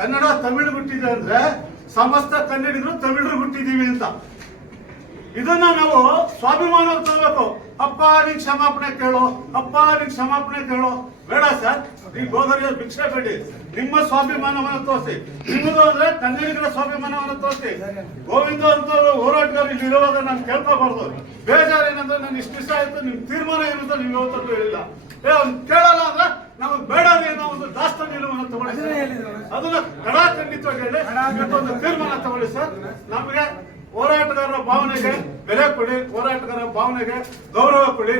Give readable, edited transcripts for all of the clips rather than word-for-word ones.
ಕನ್ನಡ ತಮಿಳು ಹುಟ್ಟಿದೆ ಅಂದ್ರೆ ಸಮಸ್ತ ಕನ್ನಡಿಗರು ತಮಿಳರು ಹುಟ್ಟಿದೀವಿ ಅಂತ. ಇದನ್ನ ನಾವು ಸ್ವಾಭಿಮಾನ ತಗೋಬೇಕು. ಅಪ್ಪ ನಿನ್ ಕ್ಷಮಾಪಣೆ ಕೇಳು, ಅಪ್ಪ ನಿನ್ ಕ್ಷಮಾಪಣೆ ಕೇಳು. ಬೇಡ ಸರ್, ನೀವು ಗೋಧರಿಯ ಭಿಕ್ಷೆ ಬೇಡಿ, ನಿಮ್ಮ ಸ್ವಾಭಿಮಾನವನ್ನು ತೋರಿಸಿ. ನಿಮ್ಮದು ಅಂದ್ರೆ ಕನ್ನಡಿಗರ ಸ್ವಾಭಿಮಾನವನ್ನು ತೋರಿಸಿ. ಗೋವಿಂದ ಅಂತ ಹೋರಾಟಗಾರ ಇಲ್ಲಿ ಇರುವಾಗ ನಾನು ಕೇಳ್ಕೋಬಾರ್ದು. ಬೇಜಾರೇನಂದ್ರೆ ನಾನು ಇಷ್ಟು ದಿವಸ ಆಯ್ತು ನಿಮ್ ತೀರ್ಮಾನ ಇರುತ್ತೆ, ನೀವು ಯಾವತ್ತೂ ಹೇಳಿಲ್ಲ. ಕೇಳಲ್ಲ ಅಂದ್ರೆ ನಮಗ್ ಬೇಡ ಏನೋ ಒಂದು ದಾಸ್ತ ನಿಲುವನ್ನು ತಗೊಳ್ಳಿ, ಅದನ್ನ ಖಂಡಿತವಾಗಿ ಹೇಳಿ ಒಂದು ತೀರ್ಮಾನ ತಗೊಳ್ಳಿ ಸರ್. ನಮಗೆ ಹೋರಾಟಗಾರರ ಭಾವನೆಗೆ ಬೆಲೆ ಕೊಡಿ, ಹೋರಾಟಗಾರರ ಭಾವನೆಗೆ ಗೌರವ ಕೊಡಿ.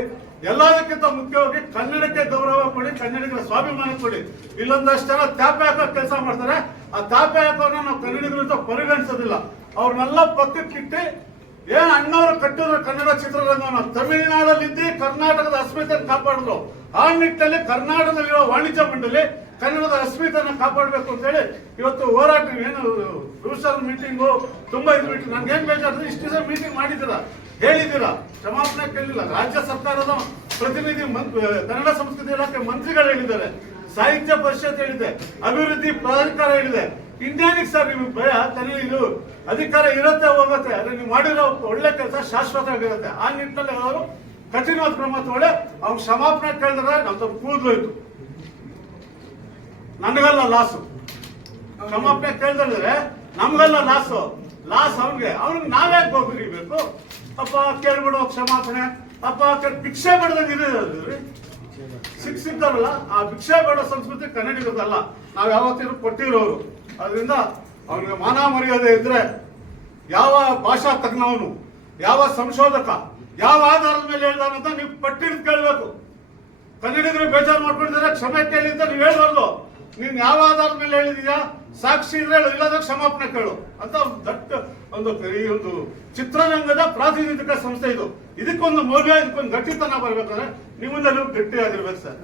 ಎಲ್ಲದಕ್ಕಿಂತ ಮುಖ್ಯವಾಗಿ ಕನ್ನಡಕ್ಕೆ ಗೌರವ ಕೊಡಿ, ಕನ್ನಡಿಗರ ಸ್ವಾಭಿಮಾನ ಕೊಡಿ. ಇಲ್ಲೊಂದಷ್ಟು ಜನ ತಾಪೆ ಹಾಕೋ ಕೆಲಸ ಮಾಡ್ತಾರೆ. ಆ ತಾಪೆ ಹಾಕೋನ ನಾವು ಕನ್ನಡಿಗರು ಅಂತ ಪರಿಗಣಿಸೋದಿಲ್ಲ. ಅವ್ರನ್ನೆಲ್ಲ ಪಕ್ಕಕ್ಕಿಟ್ಟು ಅಣ್ಣವರು ಕಟ್ಟಿದ್ರು ಕನ್ನಡ ಚಿತ್ರರಂಗವನ್ನು. ತಮಿಳುನಾಡಲ್ಲಿದ್ದು ಕರ್ನಾಟಕದ ಅಸ್ಮಿತೆಯನ್ನು ಕಾಪಾಡಿದ್ರು. ಆ ನಿಟ್ಟಿನಲ್ಲಿ ಕರ್ನಾಟಕದಲ್ಲಿರೋ ವಾಣಿಜ್ಯ ಮಂಡಳಿ ಕನ್ನಡದ ಅಸ್ಮಿತೆಯನ್ನು ಕಾಪಾಡಬೇಕು ಅಂತ ಹೇಳಿ ಇವತ್ತು ಹೋರಾಟ. ಏನು ರೂಸಲ್ ಮೀಟಿಂಗು ತುಂಬಾ ಇದು ಮೀಟಿಂಗ್, ನನ್ಗೇನ್ ಬೇಜಾರು, ಇಷ್ಟು ದಿವಸ ಮೀಟಿಂಗ್ ಮಾಡಿದ್ದೀರಾ, ಹೇಳಿದ್ದೀರಾ, ಕ್ಷಮಾಪಣೆ ಕೇಳಿಲ್ಲ. ರಾಜ್ಯ ಸರ್ಕಾರದ ಪ್ರತಿನಿಧಿ ಕನ್ನಡ ಸಂಸ್ಕೃತಿ ಇಲಾಖೆ ಮಂತ್ರಿಗಳು ಹೇಳಿದ್ದಾರೆ, ಸಾಹಿತ್ಯ ಪರಿಷತ್ ಹೇಳಿದೆ, ಅಭಿವೃದ್ಧಿ ಪ್ರಾಧಿಕಾರ ಹೇಳಿದೆ. ಇಂಡಿಯಾನಿಗೆ ಸರ್ ನಿಮಗೆ ಭಯ ತಲೆ ಇದು ಅಧಿಕಾರ ಇರುತ್ತೆ ಹೋಗುತ್ತೆ, ಅದೇ ನೀವು ಮಾಡಿರೋ ಒಳ್ಳೆ ಕೆಲಸ ಶಾಶ್ವತವಾಗಿರುತ್ತೆ. ಆ ನಿಟ್ಟಿನಲ್ಲಿ ಅವರು ಕಠಿಣವಾದ ಕ್ರಮ ತಗೊಳ್ಳಿ. ಅವ್ನು ಕ್ಷಮಾಪಣೆ ಕೇಳಿದ್ರೆ ನಮ್ದು ಕೂದಲೋಯ್ತು, ನನಗಲ್ಲ ಲಾಸು. ಕ್ಷಮಾಪಣೆ ಕೇಳಿದ್ರೆ ನಮ್ಗೆಲ್ಲ ಲಾಸ್ ಅವ್ನಿಗೆ ನಾವೇ ಹೋಗಿರ್ಬೇಕು. ಅಪ್ಪ ಕೇಳ್ಬಿಡೋ ಕ್ಷಮಾಪಣೆ, ಅಪ್ಪ ಭಿಕ್ಷೆ ಬಿಡದಂಗೆ ಇರೋದ್ರಿ ಸಿಕ್ಕಿದ್ದಾರಲ್ಲ, ಆ ಭಿಕ್ಷೆ ಬೇಡೋ ಸಂಸ್ಕೃತಿ ಕನ್ನಡಿಗರದಲ್ಲ, ನಾವ್ ಯಾವತ್ತಿದ್ರು ಕೊಟ್ಟಿರೋರು. ಅದರಿಂದ ಅವ್ನಿಗೆ ಮಾನ ಮರ್ಯಾದೆ ಇದ್ರೆ ಯಾವ ಭಾಷಾ ತಜ್ಞವನು, ಯಾವ ಸಂಶೋಧಕ ಯಾವ ಆಧಾರದ ಮೇಲೆ ಹೇಳ್ದಾನಂತ ನೀವು ಪಟ್ಟಿಡ್ ಕೇಳಬೇಕು. ಕನ್ನಡಿಗರು ಬೇಜಾರು ಮಾಡ್ಕೊಂಡಿದ್ದಾರೆ, ಕ್ಷಮೆ ಕೇಳಿ ಅಂತ ನೀವು ಹೇಳ್ಬಾರ್ದು. ನೀನ್ ಯಾವ ಆಧಾರದ ಮೇಲೆ ಹೇಳಿದೀಯಾ, ಸಾಕ್ಷಿ ಇದ್ರೆ ಹೇಳು, ಇಲ್ಲದ ಕ್ಷಮಾಪಣೆ ಕೇಳು ಅಂತ ಈ ಒಂದು ಚಿತ್ರರಂಗದ ಪ್ರಾತಿನಿಧಿಕ ಸಂಸ್ಥೆ ಇದು. ಇದಕ್ಕೊಂದು ಮೌಲ್ಯ, ಇದಕ್ಕೊಂದು ಗಟ್ಟಿತನ ಬರ್ಬೇಕಾದ್ರೆ ನಿಮ್ಮಿಂದ ನೀವು ಗಟ್ಟಿಯಾಗಿರ್ಬೇಕು ಸರ್.